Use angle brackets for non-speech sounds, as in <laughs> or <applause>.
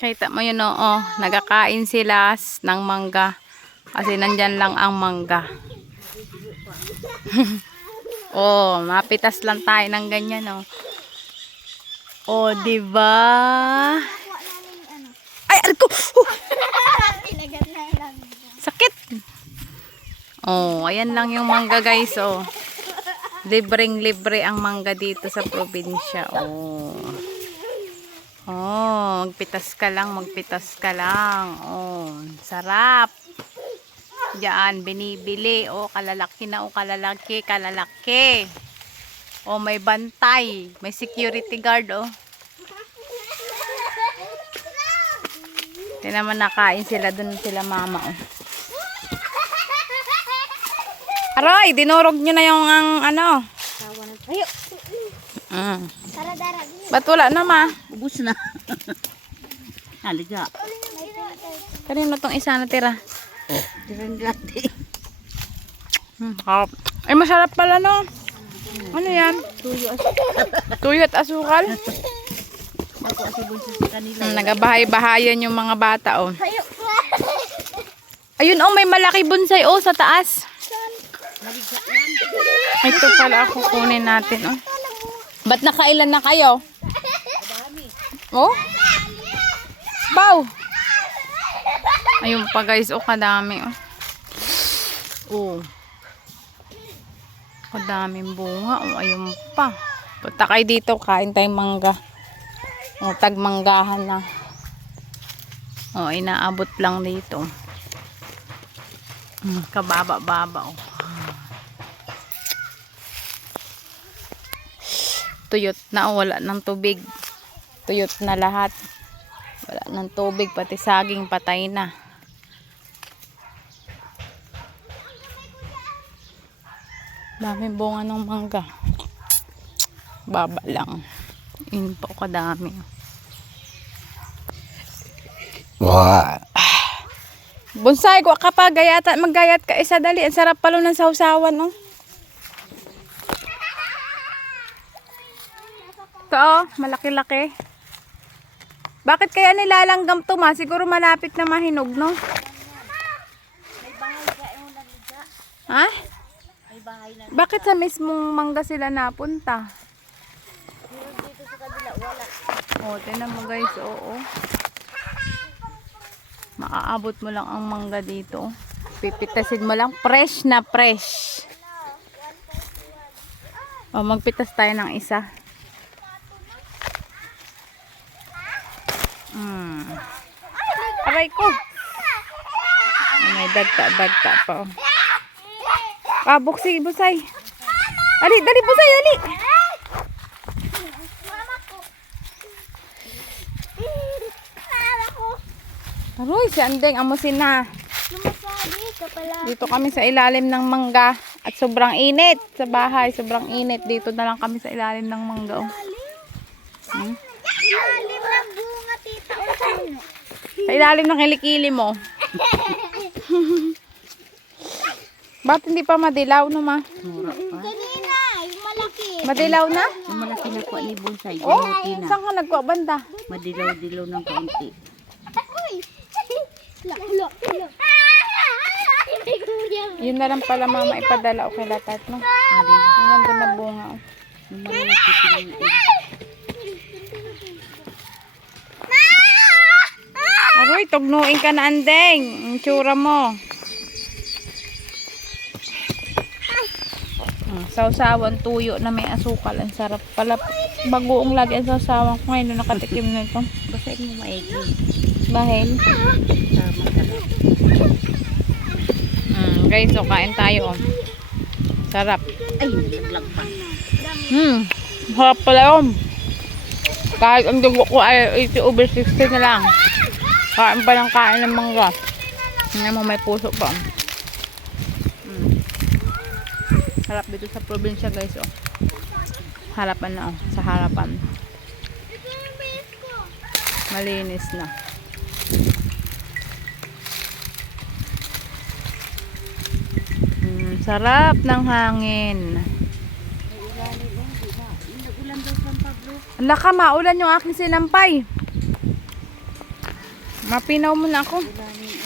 Kita mo yun, oo. Nagakain sila s- ng mangga. Kasi nandyan lang ang mangga. <laughs> oh, mapitas lang tayo ng ganyan, oh. Oh, di ba? Ay, alko! Oh, sakit! Oh, ayan lang yung mangga, guys, oh. Libreng libre ang mangga dito sa probinsya, oh. Magpitas ka lang, magpitas ka lang. Oh, sarap. Diyan, binibili. Oh, kalalaki na, oh, kalalaki, kalalaki. Oh, may bantay. May security guard, oh. Hindi naman nakain sila dun sila mama, oh. Aroy, dinurog nyo na yung ang ano. Ayo. Mm. Ba't wala na, ma? Ubus na. <laughs> Haliga. Kanino tong isa na tira? Diyan latte. Hmm, harap. Ay, masarap pala, no? Ano yan? Tuyo Tuyo at asukal? ako as bunso sa kanila. Hmm, nagabahay-bahayan yung mga bata, oh. Ayun, oh, may malaki bonsai, oh, sa taas. Ito pala ako kunin natin, oh. Ba't nakailan na kayo? Oh? Bow! Ayun pa, guys, oh, kadami, oh. Oh. Kadaming bunga, oh, ayun pa. Punta kayo dito, kain tayong mangga. Oh, tagmanggahan na. Oh, inaabot lang dito. Hmm, kababa-baba, oh. tuyot na oh, wala ng tubig tuyot na lahat wala ng tubig pati saging patay na. Daming bunga ng mangga. Baba lang. Yun po kadami. Bonsai ko ka pa gayata maggayat ka isa dali. Ang sarap palo ng sausawan oh. Ito oh, malaki-laki. Bakit kaya nilalanggam to ma? Siguro malapit na mahinog, no? Ha? May bahay na. Bakit sa mismong mangga sila napunta? Dito sa kabila wala. Oh, tinan mo guys, oo. Maaabot mo lang ang mangga dito. Pipitasin mo lang, fresh na fresh. Oh, magpitas tayo ng isa. Hmm. Aray ko. May dagta-dagta pa. Oh. Ah, buksi, busay. Ali, dali, busay, dali. Aroy, si Andeng, amusin na. Dito kami sa ilalim ng mangga at sobrang init sa bahay. Sobrang init. Dito na lang kami sa ilalim ng mangga. Oh. Hmm? Lalim ng bunga, tita. O sino? Sa ilalim ng kilikili mo. Ba't hindi pa madilaw no ma? Mura pa. Kanina, yung malaki. Madilaw na? Yung malaki na kuha ni bonsai. Oh, na. saan ka nagkuha banda? Madilaw-dilaw ng kuya. <laughs> Yun na lang pala mama ipadala o kay latat no? Ari. Yun nandun na bunga. Oh. Yung malaki Aroy, tugnuin ka na andeng. Ang tsura mo. Ah, Sausawan tuyo na may asukal. Ang sarap pala. Bagoong lagi ang sausawan ko ngayon nakatikim na ito. Basahin mo maigi. Dahil. Mm, guys, so kain tayo. Oh. Sarap. Ay, nalaglag pa. Hmm. Sarap pala yun. Kahit ang dugo ko ay 80 over 60 na lang. Kain pa ng kain ng mangga. Hindi mo may puso pa. Mm. Harap dito sa probinsya guys oh. Harapan na oh. Sa harapan. Malinis na. Mm, sarap ng hangin. Ang laka, maulan yung aking sinampay. Mapinaw mo na ako.